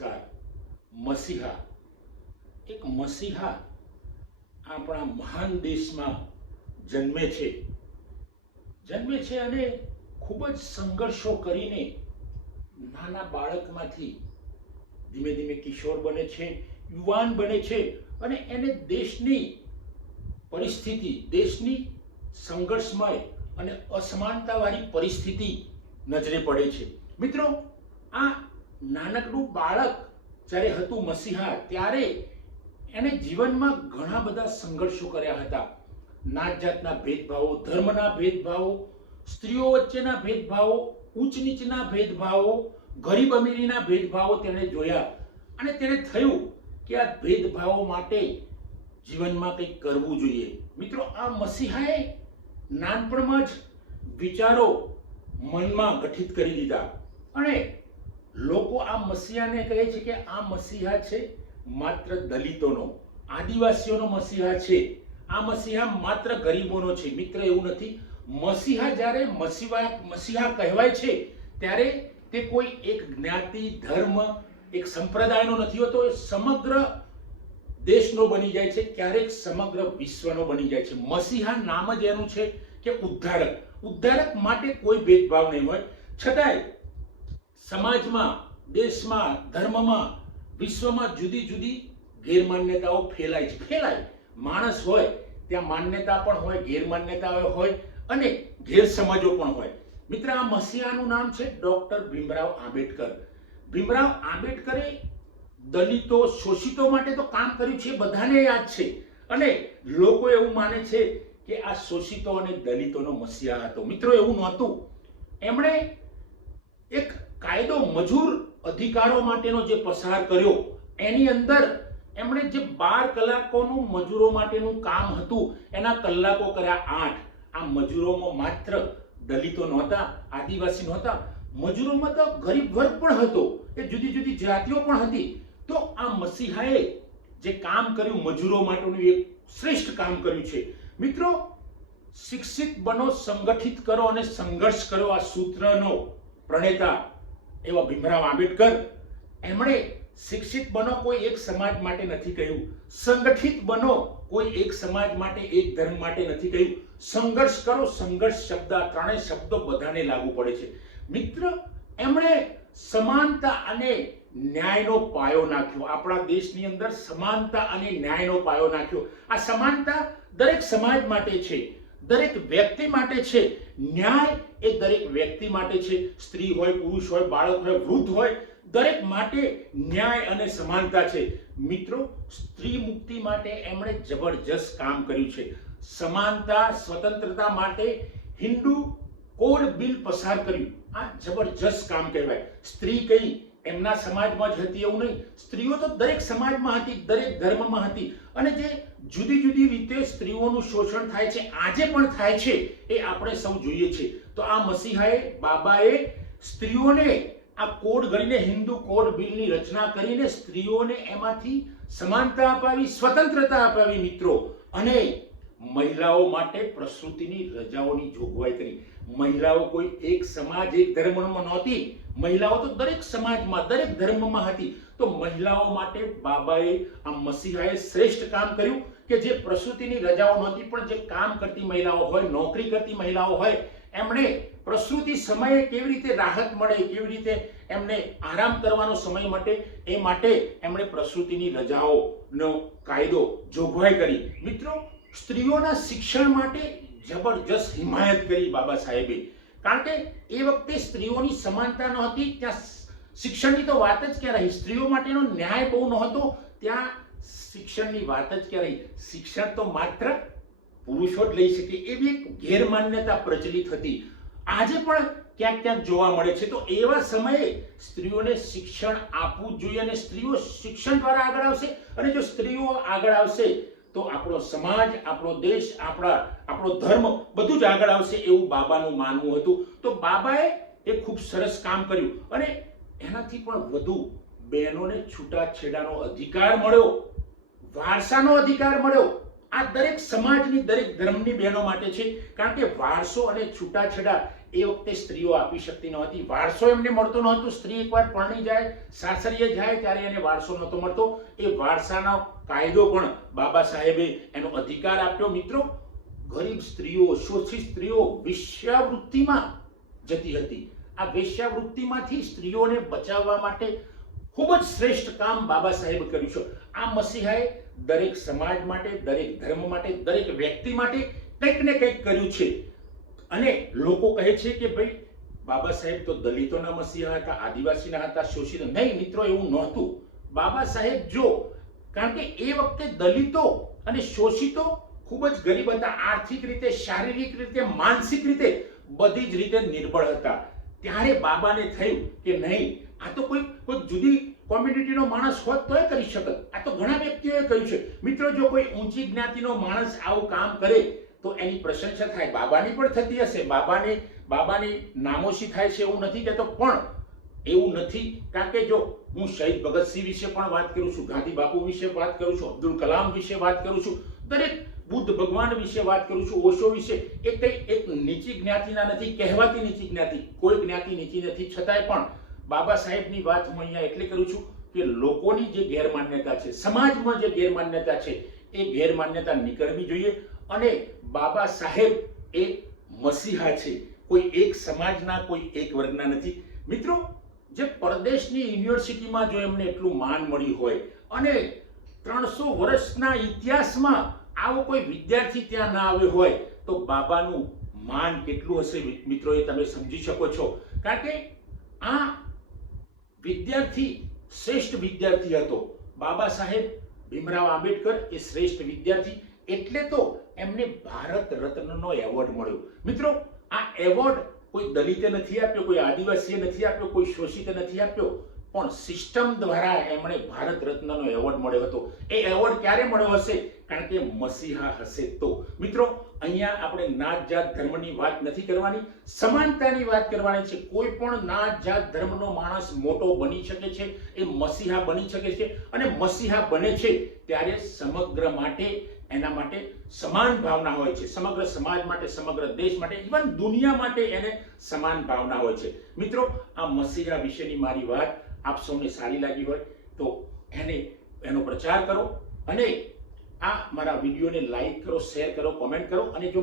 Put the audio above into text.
નમસ્કાર. મસીહા એક મસીહા આપણા મહાન દેશમાં જન્મે છે અને ખૂબ જ સંઘર્ષો કરીને નાના બાળકમાંથી ધીમે ધીમે કિશોર બને છે, યુવાન બને છે અને એને દેશની પરિસ્થિતિ, દેશની સંઘર્ષમય અને અસમાનતાવાળી પરિસ્થિતિ નજરે પડે છે. મિત્રો, આ નાનકડું બાળક જ્યારે હતું મસીહા, ત્યારે એને જીવનમાં ઘણા બધા સંઘર્ષો કર્યા હતા. નાત જાતના ભેદભાવો, ધર્મના ભેદભાવો, સ્ત્રીઓ વચ્ચેના ભેદભાવો, ઉચ્ચ નીચના ભેદભાવો, ગરીબ અમીરીના ભેદભાવો તેણે જોયા અને તેને થયું કે આ ભેદભાવો માટે જીવનમાં કંઈક કરવું જોઈએ. મિત્રો, આ મસીહાએ નાનપણમાં જ વિચારો મનમાં ગઠિત કરી દીધા અને લોકો આ મસીહાને કહે છે કે આ મસીહા છે માત્ર દલિતોનો, આદિવાસીઓનો મસીહા છે, આ મસીહા માત્ર ગરીબોનો છે. મિત્ર, એવું નથી. મસીહા જ્યારે મસીહા કહેવાય છે ત્યારે તે કોઈ એક જ્ઞાતિ, ધર્મ, એક સંપ્રદાયનો નથી હોતો. એ સમગ્ર દેશનો બની જાય છે, ક્યારેક સમગ્ર વિશ્વનો બની જાય છે. મસીહા નામ જ એનું છે કે ઉદ્ધારક માટે કોઈ ભેદભાવ નહીં હોય. છતાંય સમાજમાં, દેશમાં, ધર્મમાં, વિશ્વમાં જુદી જુદી ગેરમાન્યતાઓ ફેલાય. માણસ હોય ત્યાં માન્યતા પણ હોય, ગેરમાન્યતાઓ હોય અને ગેરસમજો પણ હોય. મિત્ર, આ મસીહાનું નામ છે ડોક્ટર ભીમરાવ આંબેડકર. ભીમરાવ આંબેડકરે દલિતો, શોષિતો માટે તો કામ કર્યું છે, બધાને યાદ છે અને લોકો એવું માને છે કે આ શોષિતો અને દલિતોનો મસીહા હતો. મિત્રો, એવું નહોતું. એમણે એક કાયદો મજૂર અધિકારો માટેનો જે પસાર કર્યો, એની અંદર એમણે જે 12 કલાકોનું મજૂરો માટેનું કામ હતું એના કલાકો કર્યા 8. આ મજૂરોમાં માત્ર દલિતો નહોતા, આદિવાસી નહોતા, મજૂરોમાં તો ગરીબ વર્ગ પણ હતો, એ જુદી જુદી જાતિઓ પણ હતી. તો આ મસીહાએ જે કામ કર્યું મજૂરો માટેનું, એક શ્રેષ્ઠ કામ કર્યું છે. મિત્રો, શિક્ષિત બનો, સંગઠિત કરો અને સંઘર્ષ કરો, આ સૂત્રનો પ્રણેતા એવા ભીમરાવ આંબેડકર, એમણે શિક્ષિત બનો કોઈ એક સમાજ માટે નથી કહ્યું, સંગઠિત બનો કોઈ એક સમાજ માટે, એક ધર્મ માટે નથી કહ્યું, સંઘર્ષ કરો. સંઘર્ષ શબ્દ, આ ત્રણેય શબ્દો બધાને લાગુ પડે છે. મિત્ર, એમણે સમાનતા અને ન્યાયનો પાયો નાખ્યો. આપણા દેશની અંદર સમાનતા અને ન્યાયનો પાયો નાખ્યો. આ સમાનતા દરેક સમાજ માટે છે, દરેક વ્યક્તિ માટે છે. ન્યાય એ દરેક વ્યક્તિ માટે છે. સ્ત્રી હોય, પુરુષ હોય, બાળક હોય, વૃદ્ધ હોય, દરેક માટે ન્યાય અને સમાનતા છે. મિત્રો, સ્ત્રી મુક્તિ માટે એમણે જબરજસ્ત કામ કર્યું છે. સમાનતા, સ્વતંત્રતા માટે હિન્દુ કોડ બિલ પસાર કર્યું. આ જબરજસ્ત કામ કહેવાય. સ્ત્રી કઈ એમના સમાજમાં જ હતી એવું નહીં. સ્ત્રીઓ તો દરેક સમાજમાં હતી, દરેક ધર્મમાં હતી અને જે જુદી જુદી રીતે સ્ત્રીઓનું શોષણ થાય છે, આજે પણ થાય છે, એ આપણે સૌ જોઈએ છે. તો આ મસીહાએ, બાબાએ સ્ત્રીઓને આ કોડ ગણીને, હિન્દુ કોડ બિલની રચના કરીને સ્ત્રીઓને એમાંથી સમાનતા અપાવી, સ્વતંત્રતા અપાવી. મિત્રો, અને મહિલાઓ માટે પ્રસૂતિની રજાઓની જોગવાઈ કરી. મહિલાઓ કોઈ એક સમાજ, એક ધર્મમાં નહોતી. મહિલાઓ તો દરેક સમાજમાં, દરેક ધર્મમાં હતી. તો મહિલાઓ માટે બાબાએ, આ મસીહાએ શ્રેષ્ઠ કામ કર્યું કે જે પ્રસૂતિની રજાઓ નહોતી, પણ જે કામ કરતી મહિલાઓ હોય, નોકરી કરતી મહિલાઓ હોય, એમણે પ્રસૂતિ સમયે કેવી રીતે રાહત મળે, કેવી રીતે એમને આરામ કરવાનો સમય માટે, એ માટે એમણે પ્રસૂતિની રજાઓનો કાયદો, જોગવાઈ કરી. મિત્રો, સ્ત્રીઓના શિક્ષણ માટે જબરજસ્ત હિમાયત કરી બાબા સાહેબે. કારણ કે એ વખતે સ્ત્રીઓની સમાનતા ન હતી, ત્યાં શિક્ષણની તો વાત જ ક્યાં રહી. સ્ત્રીઓ માટેનો ન્યાય બહુ નહોતો, ત્યાં શિક્ષણની વાત જ ક્યાં રહી. શિક્ષણ તો માત્ર પુરુષો જ લઈ શકે, એવી એક ગેરમાન્યતા પ્રચલિત હતી. આજે પણ ક્યાંક ક્યાંક જોવા મળે છે. તો એવા સમયે સ્ત્રીઓને શિક્ષણ આપવું જોઈએ અને સ્ત્રીઓ શિક્ષણ દ્વારા આગળ આવશે. અને જો સ્ત્રીઓ આગળ આવશે તો આપણો સમાજ, આપણો દેશ, આપણો ધર્મ બધું જ આગળ આવશે, એવું બાબાનું માનવું હતું. તો બાબાએ એક ખૂબ સરસ કામ કર્યું અને એનાથી પણ વધુ બહેનોને છૂટાછેડાનો અધિકાર મળ્યો, વારસાનો અધિકાર મળ્યો. આ દરેક સમાજની, દરેક ધર્મની બહેનો માટે છે. કારણ કે વારસો અને છૂટાછેડા એ વખતે સ્ત્રીઓ આપી શકતી નહોતી, વારસો એમને મળતો નહોતો. સ્ત્રી એકવાર પરણી જાય, સાસરીએ જાય ત્યારે એને વારસો નહોતો મળતો. એ વારસાનો કાયદો પણ બાબા સાહેબે એનો અધિકાર આપ્યો. મિત્રો, ગરીબ સ્ત્રીઓ, શોષિત સ્ત્રીઓ વેશ્યાવૃત્તિમાં જતી હતી. આ વેશ્યાવૃત્તિમાંથી સ્ત્રીઓને બચાવવા માટે ખૂબ જ શ્રેષ્ઠ કામ બાબા સાહેબ કર્યું છે. આ મસીહાએ દરેક સમાજ માટે, દરેક ધર્મ માટે, દરેક વ્યક્તિ માટે કંઈક ને કંઈક કર્યું છે. અને લોકો કહે છે કે ભાઈ બાબા સાહેબ તો દલિતોના મસીહા હતા, આદિવાસીના હતા, શોષિત. નહીં મિત્રો, એવું નહોતું. બાબા સાહેબ કારણ કે એ વખતે દલિતો અને શોષિતો ખૂબ જ ગરીબ હતા, આર્થિક રીતે, શારીરિક રીતે, માનસિક રીતે બધી જ રીતે નિર્બળ હતા. ત્યારે બાબાને થયું કે નહીં, આ તો કોઈ જુદી કોમ્યુનિટીનો માણસ હોત તોય કરી શકત. આ તો ઘણા વ્યક્તિઓએ કહ્યું છે. મિત્રો, જો કોઈ ઊંચી જ્ઞાતિનો માણસ આવું કામ કરે તો એની પ્રશંસા થાય. બાબાની પણ થતી હશે, બાબાની નામોશી થાય છે એવું નથી કહેતો, પણ એવું નથી. કારણ કે જો હું શહીદ ભગતસિંહ વિશે પણ વાત કરું છું, ગાંધી બાપુ વિશે વાત કરું છું, અબ્દુલ કલામ વિશે વાત કરું છું, દરેક બુદ્ધ ભગવાન વિશે વાત કરું છું, ઓશો વિશે, એ કઈ એક નીચી જ્ઞાતિના નથી, કહેવાતી નીચી જ્ઞાતિ, કોઈ જ્ઞાતિ નીચી નથી. છતાંય પણ બાબા સાહેબની વાત હું અહીંયા એટલે કરું છું કે લોકોની જે ગેરમાન્યતા છે, સમાજમાં જે ગેરમાન્યતા છે, એ ગેરમાન્યતા નીકળવી જોઈએ. અને બાબા સાહેબ એ મસીહા છે, કોઈ એક સમાજના, કોઈ એક વર્ગના નથી. મિત્રો, જે પરદેશની યુનિવર્સિટીમાં જો એમને એટલું માન મળ્યું હોય અને 300 વર્ષના ઇતિહાસમાં આવો કોઈ વિદ્યાર્થી ત્યાં ના આવ્યો હોય તો બાબાનું માન કેટલું હશે મિત્રો, એ તમે સમજી શકો છો. કારણ કે આ વિદ્યાર્થી શ્રેષ્ઠ વિદ્યાર્થી હતો. બાબા સાહેબ ભીમરાવ આંબેડકર એ શ્રેષ્ઠ વિદ્યાર્થી, એટલે તો એમને ભારત રત્નનો એવોર્ડ મળ્યો. મિત્રો, આ એવોર્ડ કોઈ દલિતે નથી આપ્યો, કોઈ આદિવાસીએ નથી આપ્યો, કોઈ શોષિતે નથી આપ્યો, પણ સિસ્ટમ દ્વારા એમણે ભારત રત્નનો એવોર્ડ મળ્યો હતો. એ એવોર્ડ ક્યારે મળ્યો હશે? કારણ કે મસીહા હશે તો. મિત્રો, અહીંયા આપણે નાત જાત ધર્મની વાત નથી કરવાની, સમાનતાની વાત કરવાની છે. કોઈ પણ નાત જાત ધર્મનો માણસ મોટો બની શકે છે, એ મસીહા બની શકે છે. અને મસીહા બને છે ત્યારે સમગ્ર માટે, એના માટે સમાન ભાવના હોય છે. સમગ્ર સમાજ માટે, સમગ્ર દેશ માટે, ઇવન દુનિયા માટે એને સમાન ભાવના હોય છે. મિત્રો, આ મસીહા વિશેની મારી વાત આપ સૌને સારી લાગી હોય તો એનો પ્રચાર કરો અને આ મારા વિડીયોને લાઈક કરો, શેર કરો, કોમેન્ટ કરો. અને જો